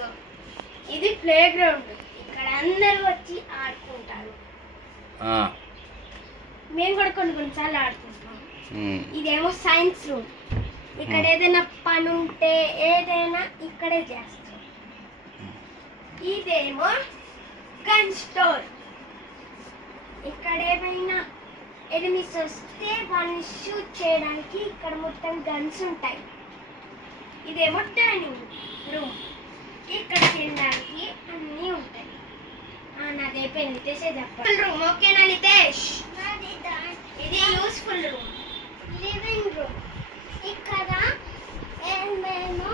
ఇగో ఇది play ground, ఇక్కడ అందరూ వచ్చి ఆడుకుంటారు. మేము కూడా కొన్నిసార్లు ఆడుకుంటాం. ఇదేమో సైన్స్ రూమ్, ఇక్కడ ఏదైనా పని ఉంటే ఏదైనా ఇక్కడే చేస్తాం. ఇదేమో గన్ స్టోర్, ఇక్కడ ఏమైనా ఎనిమిస్ వస్తే వాళ్ళని షూట్ చేయడానికి ఇక్కడ మొత్తం గన్స్ ఉంటాయి. ఇదేమో డైనింగ్ రూమ్, ఇక్కడ తినడానికి అన్నీ ఉంటాయి. నాదే పెళ్లి లితేష్ చెప్పాలి. రూమ్ ఓకేనా లితేష్? ఇది యూస్ఫుల్ రూమ్. లివింగ్ రూమ్, ఇక్కడ ఏమేమో